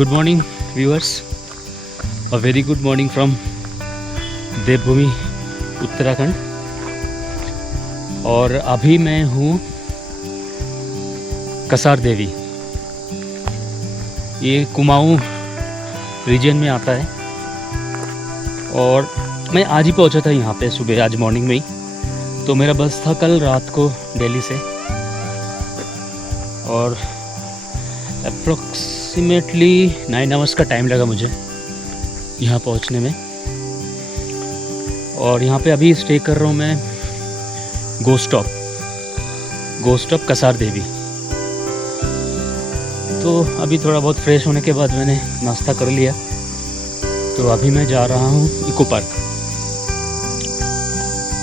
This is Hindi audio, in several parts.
Good morning viewers, a very good morning from Devbhoomi Uttarakhand. और अभी मैं हूँ कसार देवी। ये कुमाऊँ रीजन में आता है और मैं आज ही पहुँचा था यहाँ पे सुबह, आज मॉर्निंग में ही। तो मेरा बस था कल रात को दिल्ली से और अप्रोक्सीमेटली 9 आवर्स का टाइम लगा मुझे यहाँ पहुँचने में। और यहाँ पे अभी स्टे कर रहा हूँ मैं गोस्ट ऑफ कसार देवी। तो अभी थोड़ा बहुत फ्रेश होने के बाद मैंने नाश्ता कर लिया, तो अभी मैं जा रहा हूँ इको पार्क।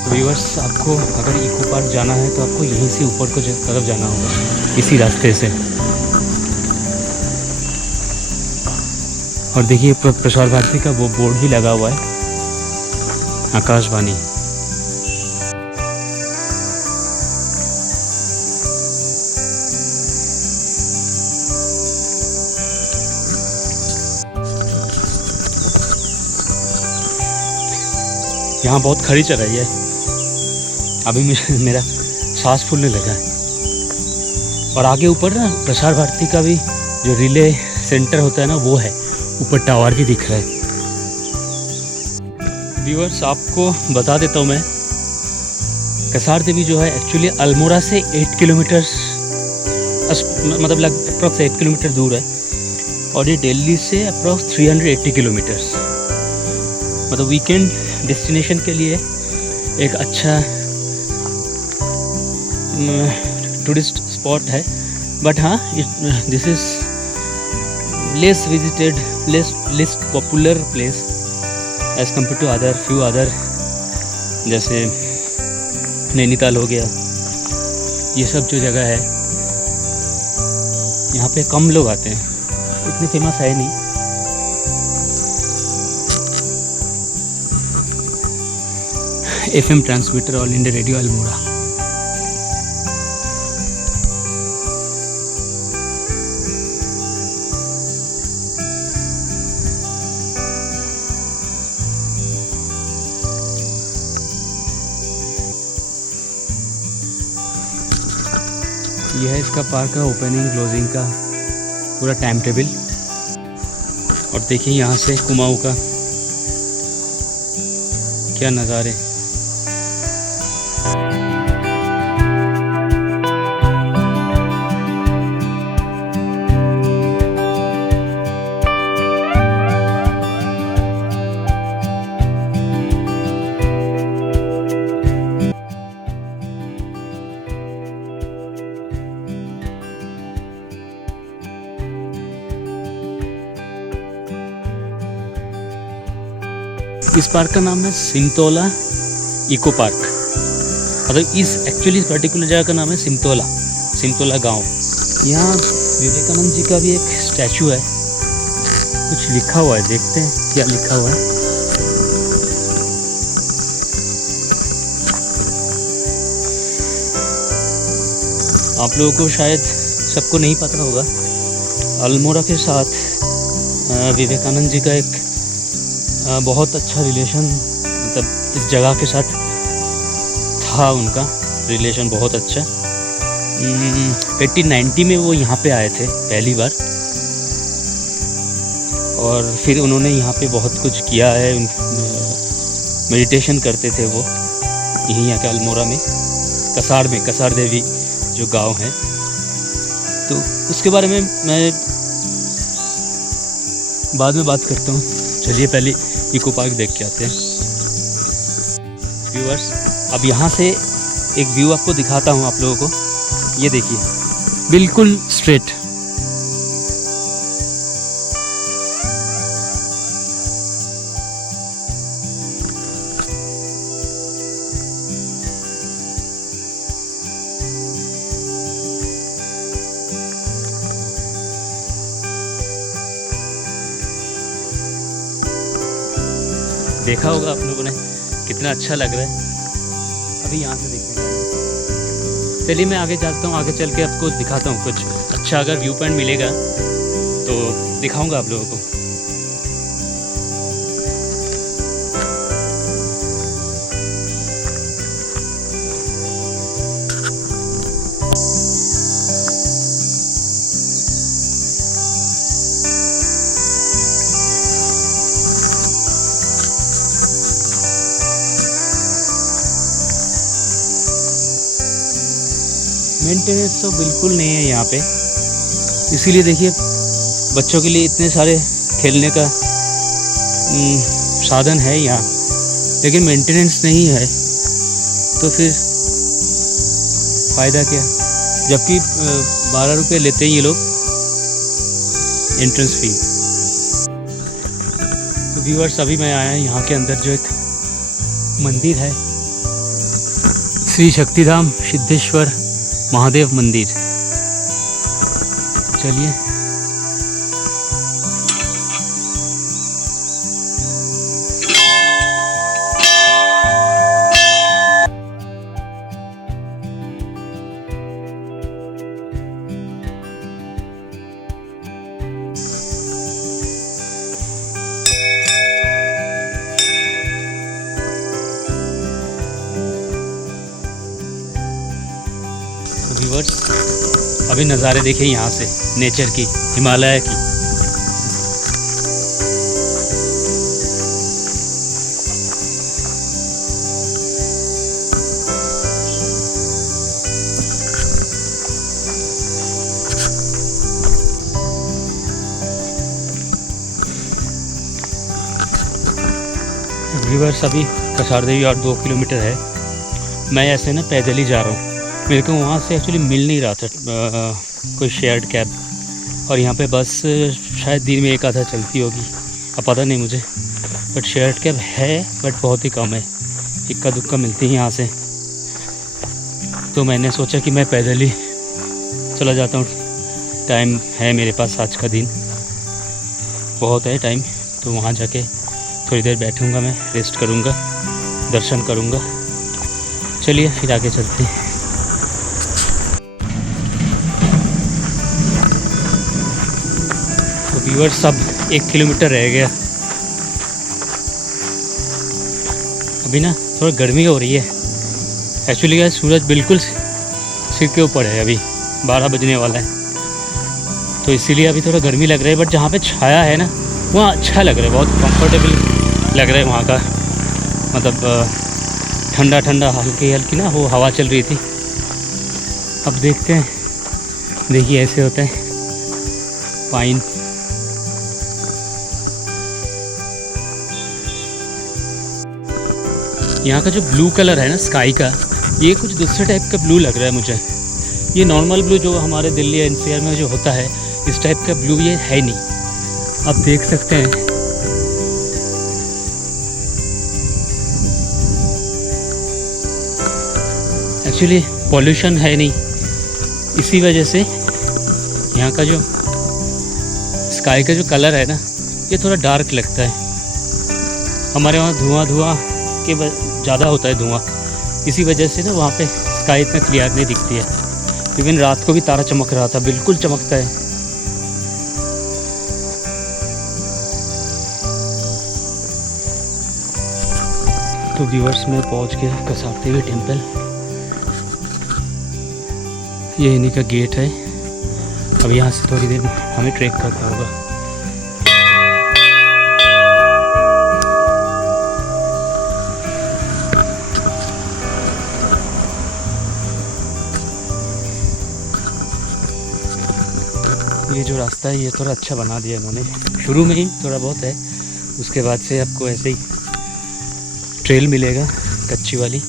व्यूअर्स, आपको अगर इको पार्क जाना है तो आपको यहीं से ऊपर को तरफ जाना होगा, इसी रास्ते से। और देखिए प्रसार भारती का वो बोर्ड भी लगा हुआ है, आकाशवाणी। यहाँ बहुत खड़ी चढ़ाई है, अभी मेरा सांस फूलने लगा है। और आगे ऊपर ना प्रसार भारती का भी जो रिले सेंटर होता है ना, वो है, ऊपर टावर भी दिख रहा है। व्यूअर्स, आपको बता देता हूँ मैं, कसार देवी जो है एक्चुअली अल्मोड़ा से 8 किलोमीटर, मतलब लगभग अप्रॉक्स 8 किलोमीटर दूर है। और ये दिल्ली से अप्रॉक्स 380 किलोमीटर्स, मतलब वीकेंड डेस्टिनेशन के लिए एक अच्छा टूरिस्ट स्पॉट है। बट हाँ, this is less visited, less popular place as compare to few other, जैसे नैनीताल हो गया। ये सब जो जगह है यहाँ पे कम लोग आते हैं, इतने फेमस है नहीं। FM transmitter all India radio Almora. यह है इसका पार्क का ओपनिंग क्लोजिंग का पूरा टाइम टेबल। और देखिए यहाँ से कुमाऊँ का क्या नज़ारे। इस पार्क का नाम है सिमतोला इको पार्क। मतलब इस पर्टिकुलर जगह का नाम है सिमतोला गांव। यहाँ विवेकानंद जी का भी एक स्टैचू है, कुछ लिखा हुआ है, देखते हैं क्या लिखा हुआ है। आप लोगों को शायद सबको नहीं पता होगा, अल्मोड़ा के साथ विवेकानंद जी का एक बहुत अच्छा रिलेशन, मतलब इस जगह के साथ था उनका रिलेशन बहुत अच्छा। 1890 में वो यहाँ पे आए थे पहली बार, और फिर उन्होंने यहाँ पे बहुत कुछ किया है। मेडिटेशन करते थे वो यहीं आके अल्मोड़ा में, कसार देवी जो गांव है। तो उसके बारे में मैं बाद में बात करता हूँ। चलिए पहले इको पार्क देख के आते हैं। व्यूअर्स, अब यहाँ से एक व्यू आपको दिखाता हूँ आप लोगों को। ये देखिए, बिल्कुल स्ट्रेट। देखा होगा आप लोगों ने कितना अच्छा लग रहा है। अभी यहाँ से देखते हैं। चलिए मैं आगे चलता हूँ, आगे चल के आपको दिखाता हूँ कुछ अच्छा। अगर व्यू पॉइंट मिलेगा तो दिखाऊंगा आप लोगों को। मेंटेनेंस तो बिल्कुल नहीं है यहाँ पे, इसीलिए देखिए बच्चों के लिए इतने सारे खेलने का साधन है यहाँ, लेकिन मेंटेनेंस नहीं है तो फिर फ़ायदा क्या। जबकि 12 रुपये लेते हैं ये लोग एंट्रेंस फ़ी। तो व्यूअर्स, अभी मैं आया यहाँ के अंदर जो एक मंदिर है, श्री शक्तिधाम सिद्धेश्वर महादेव मंदिर। चलिए व्यूअर्स, अभी नज़ारे देखिए यहाँ से नेचर की, हिमालय की। व्यूअर्स, अभी कसार देवी और 2 किलोमीटर है। मैं ऐसे ना पैदल ही जा रहा हूँ। मेरे को वहाँ से एक्चुअली मिल नहीं रहा था कोई शेयर्ड कैब, और यहाँ पे बस शायद दिन में एक आधा चलती होगी, अब पता नहीं मुझे, बट शेयर्ड कैब है बट बहुत ही कम है, इक्का दुक्का मिलती है यहाँ से। तो मैंने सोचा कि मैं पैदल ही चला जाता हूँ। टाइम है मेरे पास, आज का दिन बहुत है टाइम, तो वहाँ जाके थोड़ी देर बैठूँगा, मैं रेस्ट करूँगा, दर्शन करूँगा। चलिए फिर आगे चलते हैं। तो व्यूअर्स, अब 1 किलोमीटर रह गया। अभी ना थोड़ा गर्मी हो रही है एक्चुअली। क्या, सूरज बिल्कुल सिर के ऊपर है, अभी 12 बजने वाला है, तो इसीलिए अभी थोड़ा गर्मी लग रहा है। बट जहाँ पे छाया है ना, वहाँ अच्छा लग रहा है, बहुत कंफर्टेबल लग रहा है वहाँ का। मतलब ठंडा ठंडा हल्की हल्की ना वो हवा चल रही थी। अब देखते हैं, देखिए ऐसे होता है पाइन। यहाँ का जो ब्लू कलर है ना स्काई का, ये कुछ दूसरे टाइप का ब्लू लग रहा है मुझे। ये नॉर्मल ब्लू जो हमारे दिल्ली एनसीआर में जो होता है, इस टाइप का ब्लू ये है नहीं। आप देख सकते हैं एक्चुअली पॉल्यूशन है नहीं, इसी वजह से यहाँ का जो स्काई का जो कलर है ना, ये थोड़ा डार्क लगता है। हमारे वहाँ धुआं के ज़्यादा होता है धुआं, इसी वजह से ना वहाँ पे स्काई इतना क्लियर नहीं दिखती है। इवन रात को भी तारा चमक रहा था, बिल्कुल चमकता है। तो व्यूअर्स, मैं पहुँच गया कसार देवी टेम्पल। ये इन्हीं का गेट है। अब यहाँ से थोड़ी देर हमें ट्रैक करना होगा। ये जो रास्ता है ये थोड़ा अच्छा बना दिया इन्होंने, शुरू में ही थोड़ा बहुत है, उसके बाद से आपको ऐसे ही ट्रेल मिलेगा कच्ची वाली।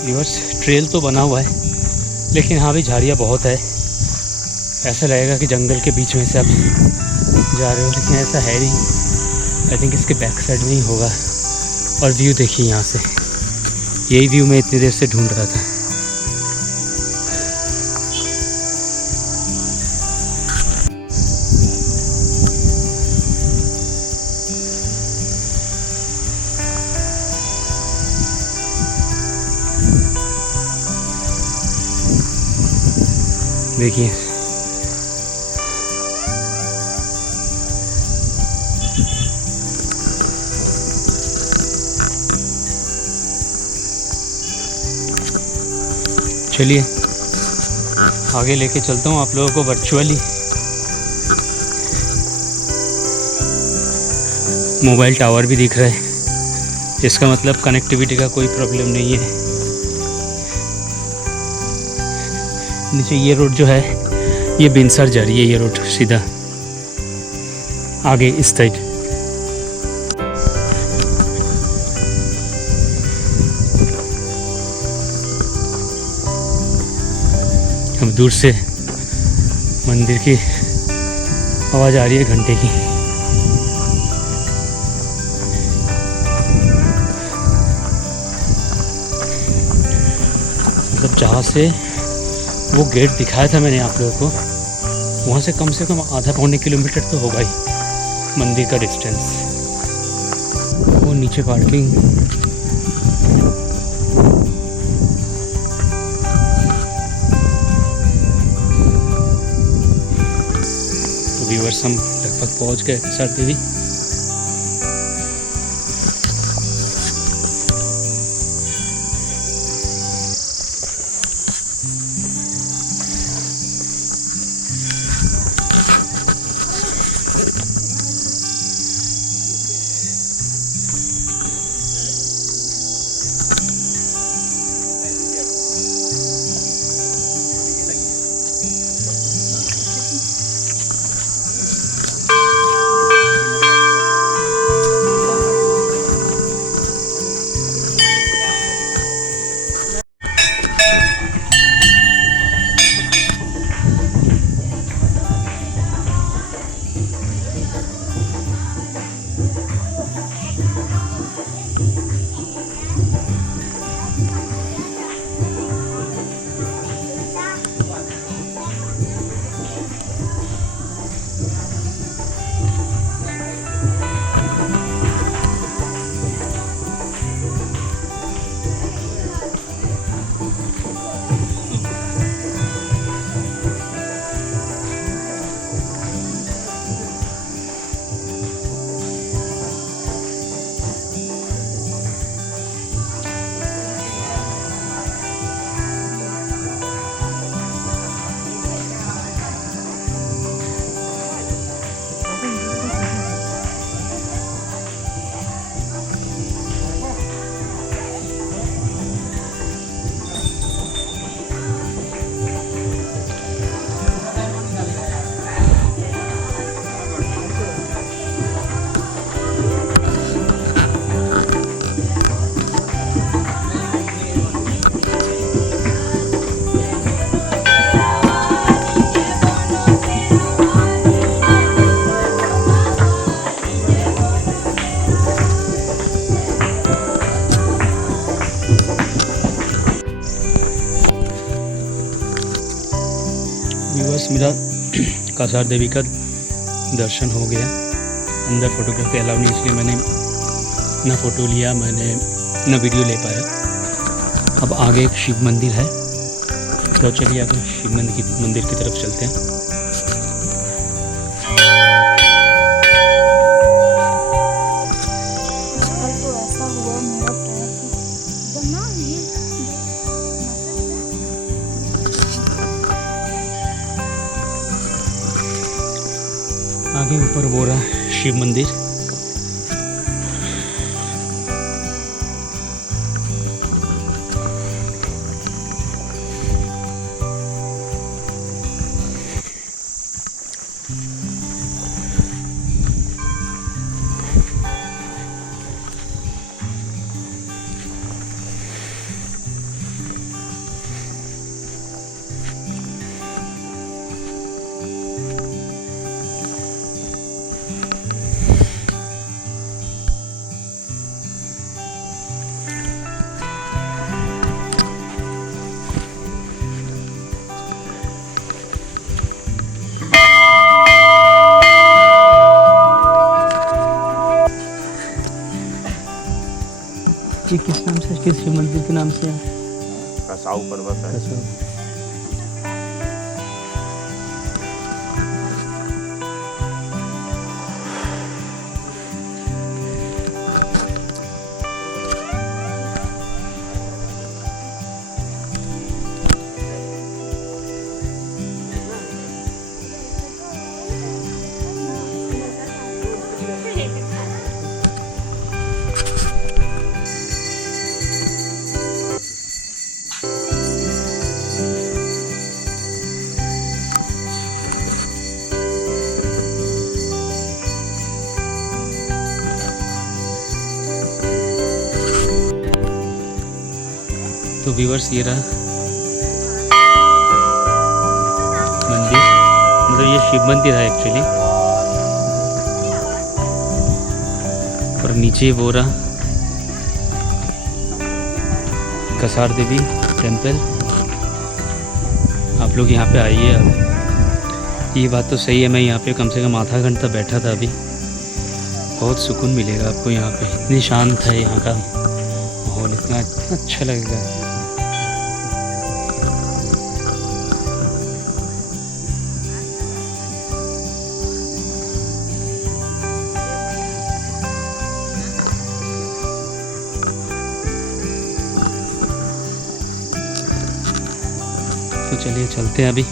रिवर्स ट्रेल तो बना हुआ है, लेकिन यहाँ भी झाड़ियाँ बहुत है। ऐसा लगेगा कि जंगल के बीच में से आप जा रहे हो, लेकिन ऐसा है नहीं। आई थिंक इसके बैक साइड में ही होगा। और व्यू देखिए यहाँ से, यही व्यू मैं इतनी देर से ढूंढ रहा था। देखिए चलिए आगे लेके चलता हूँ आप लोगों को वर्चुअली। मोबाइल टावर भी दिख रहा है, इसका मतलब कनेक्टिविटी का कोई प्रॉब्लम नहीं है। नीचे ये रोड जो है ये बिनसर जा रही है, ये रोड सीधा आगे इस साइड। अब दूर से मंदिर की आवाज़ आ रही है घंटे की। मतलब जहाँ से वो गेट दिखाया था मैंने आप लोगों को, वहाँ से कम आधा पौने किलोमीटर तो होगा ही मंदिर का डिस्टेंस। वो नीचे पार्किंग, तो व्यूअर्स हम लगभग पहुँच गए केसर देवी। बस मेरा कासार देवी का दर्शन हो गया। अंदर फोटोग्राफी अलाउ नहीं, इसलिए मैंने ना फ़ोटो लिया, मैंने ना वीडियो ले पाया। अब आगे एक शिव मंदिर है, तो चलिए आगे शिव मंदिर की तरफ चलते हैं। आगे ऊपर वो रहा शिव मंदिर। ये किस नाम से, किस शिव मंदिर के नाम से है? कसाऊ पर्वत है। तो व्यूअर्स ये रहा मंदिर, मतलब ये शिव मंदिर है एक्चुअली। और नीचे वो रहा कसार देवी टेम्पल। आप लोग यहाँ पे आइए। अब ये बात तो सही है, मैं यहाँ पे कम से कम आधा घंटा बैठा था अभी। बहुत सुकून मिलेगा आपको यहाँ पे, इतनी शांत है यहाँ का माहौल, इतना अच्छा लगेगा। तो चलिए चलते हैं अभी।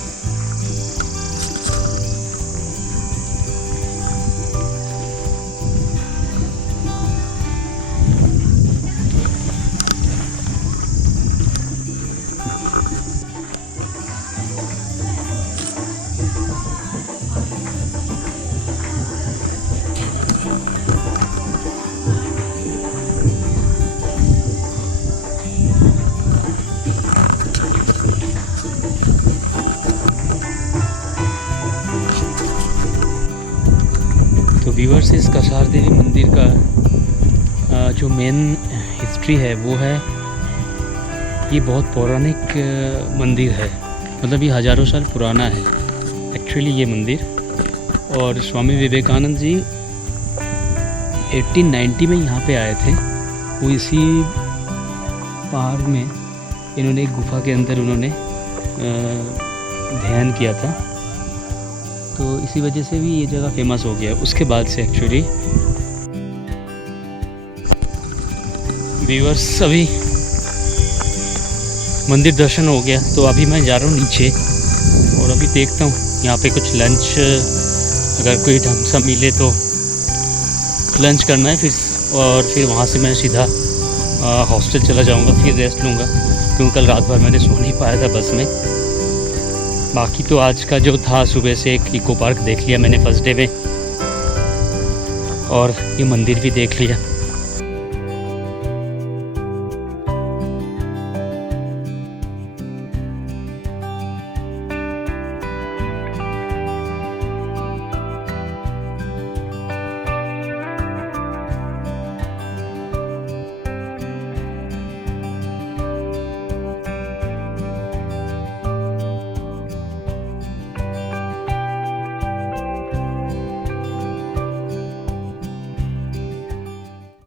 तो व्यूअर्स, इस कसार देवी मंदिर का जो मेन हिस्ट्री है वो है, ये बहुत पौराणिक मंदिर है, मतलब ये हज़ारों साल पुराना है एक्चुअली ये मंदिर। और स्वामी विवेकानंद जी 1890 में यहाँ पे आए थे। वो इसी पहाड़ में इन्होंने एक गुफा के अंदर उन्होंने ध्यान किया था, तो इसी वजह से भी ये जगह फेमस हो गया उसके बाद से एक्चुअली। व्यूअर्स, अभी मंदिर दर्शन हो गया, तो अभी मैं जा रहा हूँ नीचे और अभी देखता हूँ यहाँ पे कुछ लंच अगर कोई ढंग सा मिले तो लंच करना है और फिर वहाँ से मैं सीधा हॉस्टल चला जाऊँगा, फिर रेस्ट लूँगा क्योंकि कल रात भर मैंने सो नहीं पाया था बस में। बाकी तो आज का जो था, सुबह से एक इको पार्क देख लिया मैंने फर्स्ट डे में, और ये मंदिर भी देख लिया।